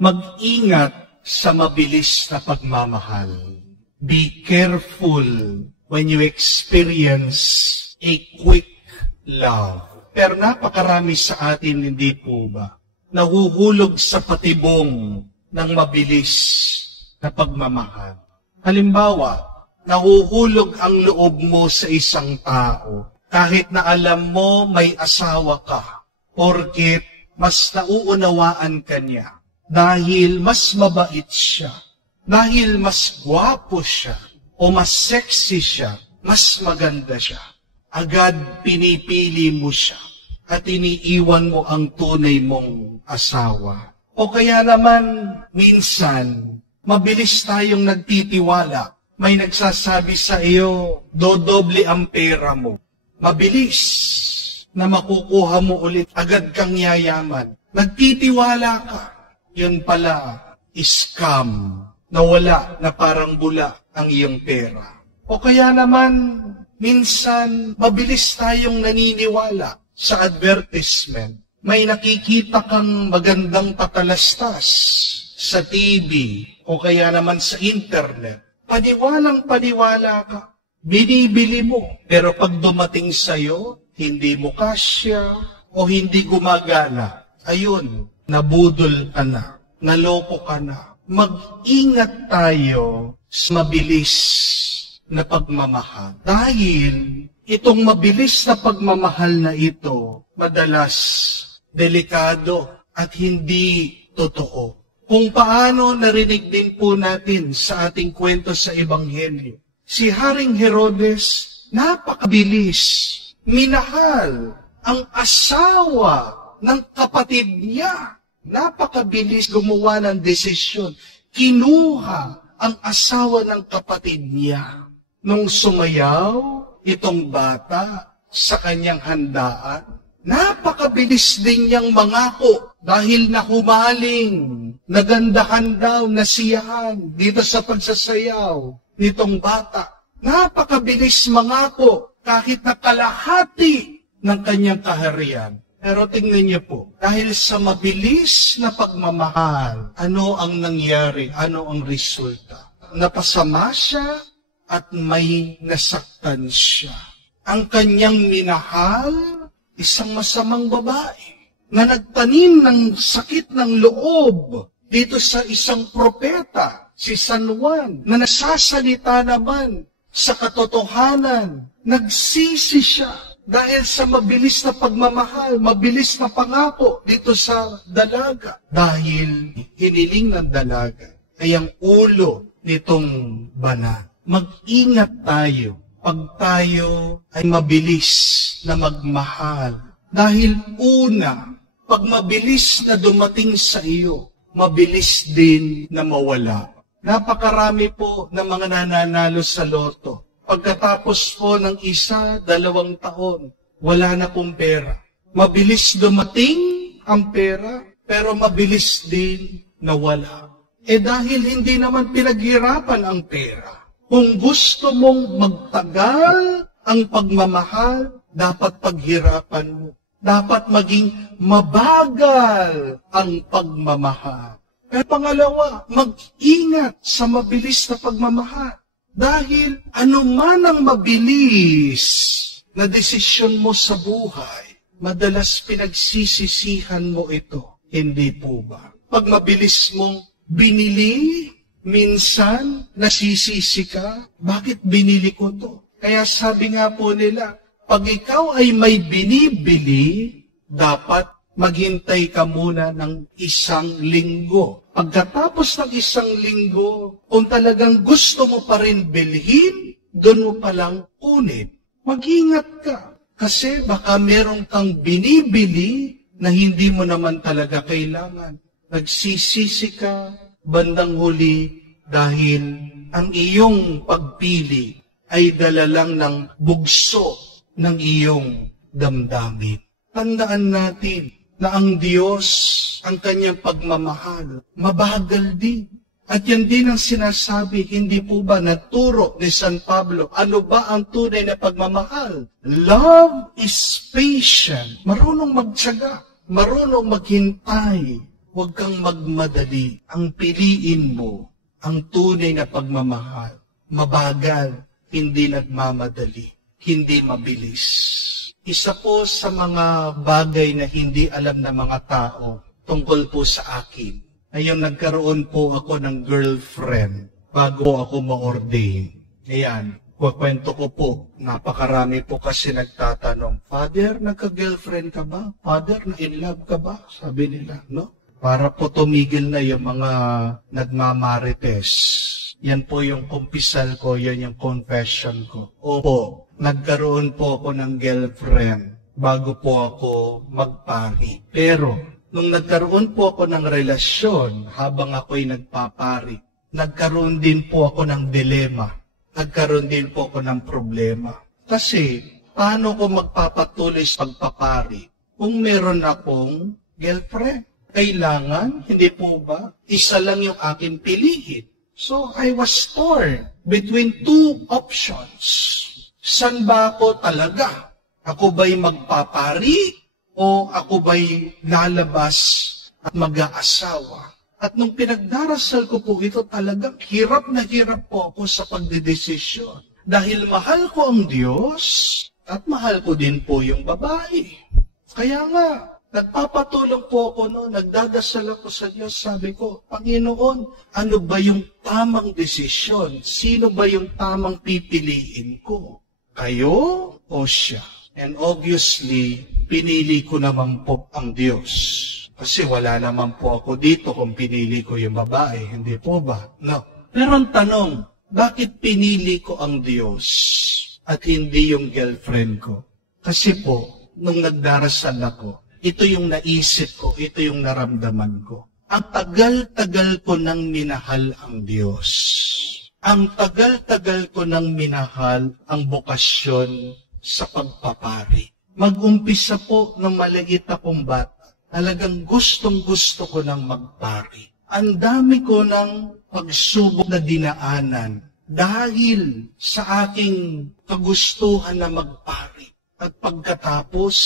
Mag-ingat sa mabilis na pagmamahal. Be careful when you experience a quick love. Pero napakarami sa atin, hindi po ba? Nahuhulog sa patibong ng mabilis na pagmamahal. Halimbawa, nahuhulog ang loob mo sa isang tao kahit na alam mo may asawa ka, porket mas nauunawaan ka niya dahil mas mabait siya, dahil mas gwapo siya, o mas sexy siya, mas maganda siya. Agad pinipili mo siya at iniiwan mo ang tunay mong asawa. O kaya naman, minsan, mabilis tayong nagtitiwala. May nagsasabi sa iyo, dodoble ang pera mo. Mabilis na makukuha mo ulit, agad kang yayaman. Nagtitiwala ka. Yun pala, scam, na wala, na parang bula ang iyong pera. O kaya naman, minsan, mabilis tayong naniniwala sa advertisement. May nakikita kang magandang patalastas sa TV o kaya naman sa internet. Paniwalang-paniwala ka. Binibili mo. Pero pag dumating sa'yo, hindi mo kasya o hindi gumagana. Ayun, nabudol ka na. Naloko ka na. Mag-ingat tayo sa mabilis na pagmamahal. Dahil itong mabilis na pagmamahal na ito, madalas delikado at hindi totoo. Kung paano narinig din po natin sa ating kwento sa Ebanghelyo. Si Haring Herodes, napakabilis, minahal ang asawa ng kapatid niya. Napakabilis gumawa ng desisyon. Kinuha ang asawa ng kapatid niya. Nung sumayaw itong bata sa kanyang handaan, napakabilis din niyang mangako dahil nahumaling, nagandahan daw, nasiyahan dito sa pagsasayaw nitong bata. Napakabilis mangako kahit na kalahati ng kanyang kaharian. Pero tingnan niyo po, dahil sa mabilis na pagmamahal, ano ang nangyari? Ano ang resulta? Napasama siya at may nasaktan siya. Ang kanyang minahal, isang masamang babae na nagtanim ng sakit ng loob dito sa isang propeta, si San Juan, na nasasalita naman sa katotohanan. Nagsisi siya dahil sa mabilis na pagmamahal, mabilis na pangako dito sa dalaga. Dahil hiniling ng dalaga ay ang ulo nitong banat. Mag-ingat tayo pag tayo ay mabilis na magmahal. Dahil una, pag mabilis na dumating sa iyo, mabilis din na mawala. Napakarami po ng mga nananalo sa loto. Pagkatapos po ng 1, 2 taon, wala na pong pera. Mabilis dumating ang pera, pero mabilis din nawala. Dahil hindi naman pinaghirapan ang pera. Kung gusto mong magtagal ang pagmamahal, dapat paghirapan mo. Dapat maging mabagal ang pagmamahal. Pero pangalawa, mag-ingat sa mabilis na pagmamahal. Dahil anuman ang mabilis na desisyon mo sa buhay, madalas pinagsisisihan mo ito. Hindi po ba? Pag mabilis mong binili, minsan nasisisi ka, bakit binili ko to? Kaya sabi nga po nila, pag ikaw ay may binibili, dapat maghintay ka muna ng 1 linggo. Pagkatapos ng 1 linggo, kung talagang gusto mo pa rin bilhin, doon mo palang kunin. Mag-ingat ka. Kasi baka meron kang binibili na hindi mo naman talaga kailangan. Nagsisisi ka bandang huli dahil ang iyong pagpili ay dala lang ng bugso ng iyong damdamin. Tandaan natin na ang Diyos, ang kanyang pagmamahal, mabagal din. At yan din ang sinasabi, hindi po ba naturo ni San Pablo, ano ba ang tunay na pagmamahal? Love is patient. Marunong magtiyaga, marunong maghintay. huwag kang magmadali. Ang piliin mo, ang tunay na pagmamahal, mabagal, hindi nagmamadali, hindi mabilis. Isa po sa mga bagay na hindi alam ng mga tao tungkol po sa akin, ay yung nagkaroon po ako ng girlfriend bago po ako ma-ordain. Ayan, kukwento ko po, napakarami po kasi nagtatanong, Father, nagka-girlfriend ka ba? Father, na-in love ka ba? Sabi nila, no? Para po tumigil na yung mga nagmamarites. Yan po yung kumpisal ko, yan yung confession ko. Opo, nagkaroon po ako ng girlfriend bago po ako magpari. Pero, nung nagkaroon po ako ng relasyon habang ako'y nagpapari, nagkaroon din po ako ng dilema. Nagkaroon din po ako ng problema. Kasi, paano ko magpapatuloy sa pagpapari kung meron akong girlfriend? Kailangan, hindi po ba? Isa lang yung aking pilihin. So, I was torn between two options. San ba ako talaga? Ako ba'y magpapari? O ako ba'y lalabas at mag-aasawa? At nung pinagdarasal ko po ito, talagang hirap na hirap po ako sa pagdedesisyon. Dahil mahal ko ang Diyos at mahal ko din po yung babae. Kaya nga, nagpapatulong po ako noon, nagdadasal ako sa Diyos, sabi ko, Panginoon, ano ba yung tamang desisyon? Sino ba yung tamang pipiliin ko? Kayo o siya? And obviously, pinili ko naman po ang Diyos. Kasi wala naman po ako dito kung pinili ko yung babae, hindi po ba? No. Pero ang tanong, bakit pinili ko ang Diyos at hindi yung girlfriend ko? Kasi po, nung nagdarasal ako, ito yung naisip ko, ito yung naramdaman ko. Ang tagal-tagal ko nang minahal ang Diyos. Ang tagal-tagal ko nang minahal ang bokasyon sa pagpapari. Mag-umpisa po ng maliit akong bata. Talagang gustong-gusto ko nang magpari. Ang dami ko ng pagsubok na dinaanan dahil sa aking kagustuhan na magpari. At pagkatapos,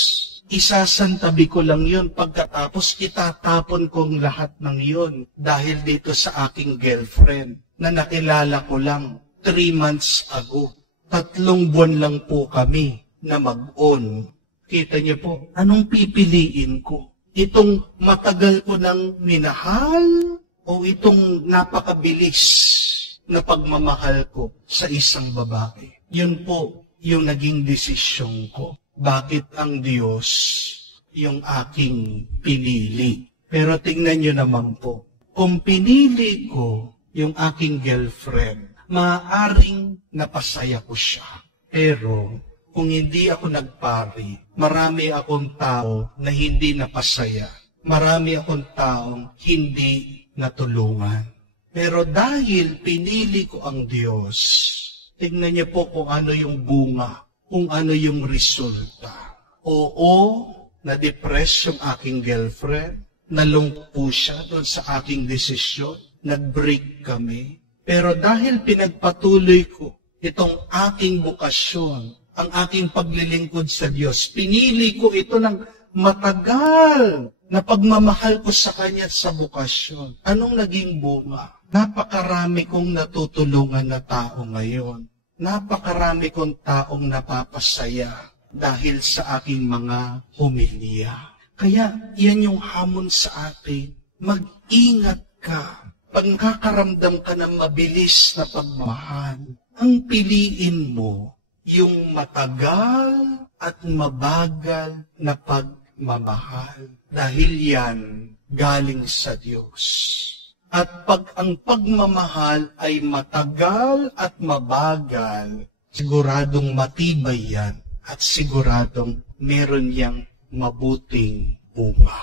isasantabi ko lang yun. Pagkatapos, itatapon kong lahat ng yun dahil dito sa aking girlfriend na nakilala ko lang 3 months ago. 3 buwan lang po kami na mag-on. Kita niyo po, anong pipiliin ko? Itong matagal ko nang minahal o itong napakabilis na pagmamahal ko sa isang babae? Yun po yung naging desisyon ko. Bakit ang Diyos yung aking pinili? Pero tingnan nyo naman po, kung pinili ko yung aking girlfriend, maaaring napasaya ko siya. Pero kung hindi ako nagpari, marami akong tao na hindi napasaya. Marami akong taong hindi natulungan. Pero dahil pinili ko ang Diyos, tingnan niyo po kung ano yung bunga, kung ano yung resulta. Oo, na-depress yung aking girlfriend, nalungkot po siya doon sa aking desisyon, nag-break kami. Pero dahil pinagpatuloy ko itong aking bukasyon, ang aking paglilingkod sa Diyos, pinili ko ito ng matagal na pagmamahal ko sa Kanya sa bukasyon. Anong naging bunga? Napakarami kong natutulungan na tao ngayon. Napakarami kong taong napapasaya dahil sa aking mga homilya. Kaya yan yung hamon sa atin. Mag-ingat ka. Pag nakakaramdam ka ng mabilis na pagmamahal, ang piliin mo yung matagal at mabagal na pagmamahal. Dahil yan galing sa Diyos. At pag ang pagmamahal ay matagal at mabagal, siguradong matibay yan at siguradong meron yang mabuting bunga.